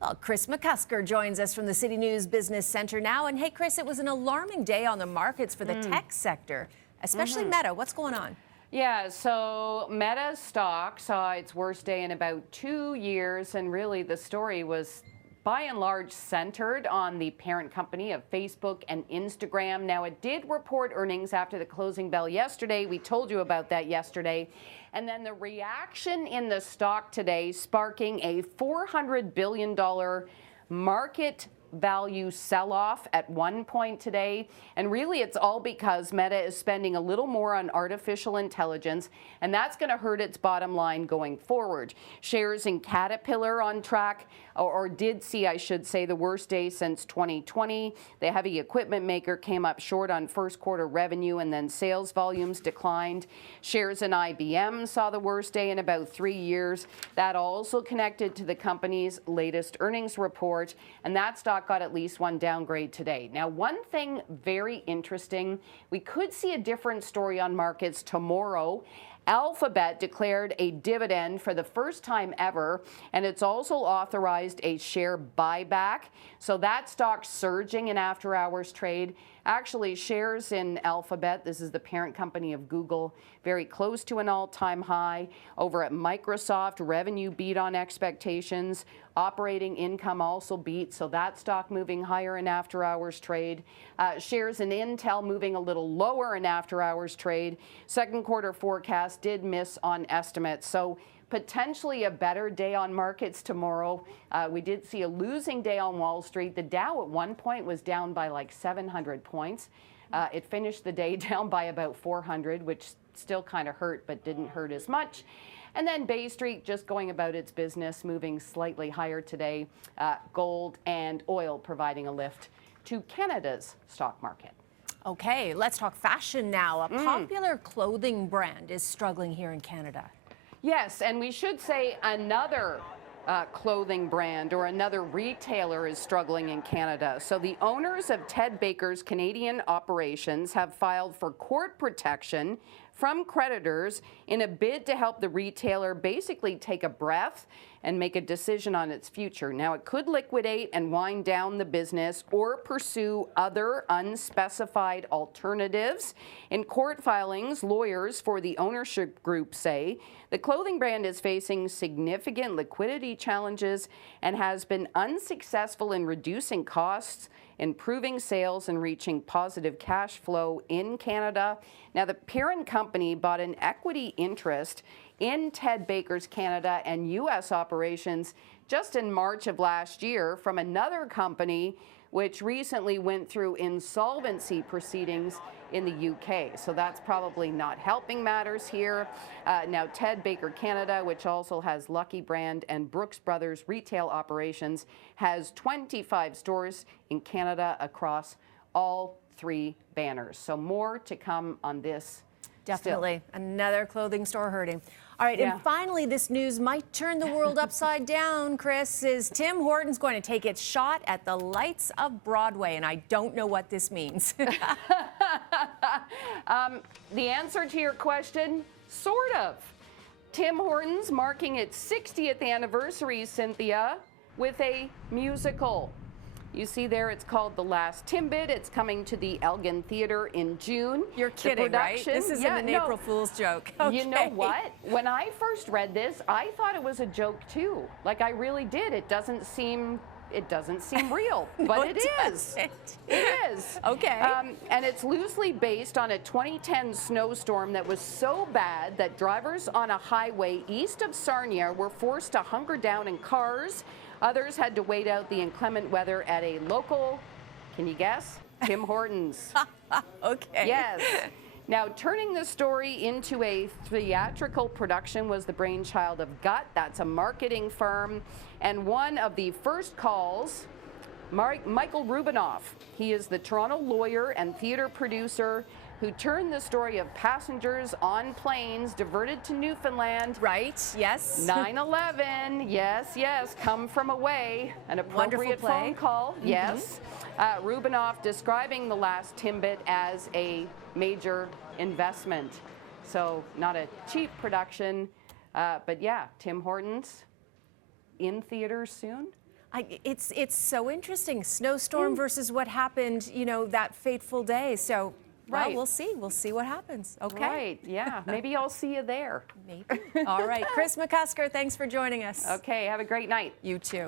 Well, Chris McCusker joins us from the City News Business Center now. And hey, Chris, it was an alarming day on the markets for the tech sector, especially Meta. What's going on? Yeah, so Meta's stock saw its worst day in about 2 years, and really the story was by and large centered on the parent company of Facebook and Instagram. Now, it did report earnings after the closing bell yesterday. We told you about that yesterday. And then the reaction in the stock today sparking a $400 billion market value sell-off at one point today. And really it's all because Meta is spending a little more on artificial intelligence, and that's going to hurt its bottom line going forward. Shares in Caterpillar on track, or did see, I should say, the worst day since 2020. The heavy equipment maker came up short on first quarter revenue, and then sales volumes declined. Shares in IBM saw the worst day in about 3 years. That also connected to the company's latest earnings report, and that stock got at least one downgrade today. Now, one thing very interesting, we could see a different story on markets tomorrow. Alphabet declared a dividend for the first time ever, and it's also authorized a share buyback. So that stock's surging in after-hours trade. Actually, shares in Alphabet, this is the parent company of Google, very close to an all-time high. Over at Microsoft, revenue beat on expectations. Operating income also beat, so that stock moving higher in after-hours trade. Shares in Intel moving a little lower in after-hours trade. Second quarter forecast did miss on estimates, so potentially a better day on markets tomorrow. We did see a losing day on Wall Street. The Dow at one point was down by like 700 points. It finished the day down by about 400, which still kind of hurt, but didn't hurt as much. And then Bay Street just going about its business, moving slightly higher today. Gold and oil providing a lift to Canada's stock market. Okay, let's talk fashion now. A popular clothing brand is struggling here in Canada. Yes, and we should say another clothing brand or another retailer is struggling in Canada. So the owners of Ted Baker's Canadian operations have filed for court protection from creditors in a bid to help the retailer basically take a breath and make a decision on its future. Now, it could liquidate and wind down the business or pursue other unspecified alternatives. In court filings, lawyers for the ownership group say the clothing brand is facing significant liquidity challenges and has been unsuccessful in reducing costs, improving sales, and reaching positive cash flow in Canada. Now, the parent company bought an equity interest in Ted Baker's Canada and U.S. operations just in March of last year from another company which recently went through insolvency proceedings in the UK. So that's probably not helping matters here. Now, Ted Baker Canada, which also has Lucky Brand and Brooks Brothers retail operations, has 25 stores in Canada across all 3 banners. So more to come on this. Definitely. Still. Another clothing store hurting. All right, Yeah. and finally, this news might turn the world upside down, Chris. Is Tim Hortons going to take its shot at the lights of Broadway? And I don't know what this means. The answer to your question, sort of. Tim Hortons marking its 60th anniversary, Cynthia, with a musical. You see there, it's called The Last Timbit. It's coming to the Elgin Theatre in June. You're kidding, right? This isn't an April Fool's joke. Okay. You know what? When I first read this, I thought it was a joke too. Like, I really did. It doesn't seem real, but No, it is. doesn't. It is. Okay. And it's loosely based on a 2010 snowstorm that was so bad that drivers on a highway east of Sarnia were forced to hunker down in cars. Others had to wait out the inclement weather at a local, can you guess? Tim Hortons. Okay. Yes. Now, turning the story into a theatrical production was the brainchild of Gut. That's a marketing firm. And one of the first calls, Michael Rubinoff. He is the Toronto lawyer and theater producer who turned the story of passengers on planes diverted to Newfoundland. Right, yes. 9/11, yes, come from away. An appropriate phone call, yes. Rubinoff describing The Last Timbit as a major investment. So not a cheap production, but yeah, Tim Hortons in theaters soon. It's so interesting. Snowstorm versus what happened, you know, that fateful day. So, well, Right. we'll see. We'll see what happens. Okay. Right, yeah. Maybe I'll see you there. Maybe. All right. Chris McCusker, thanks for joining us. Okay, have a great night. You too.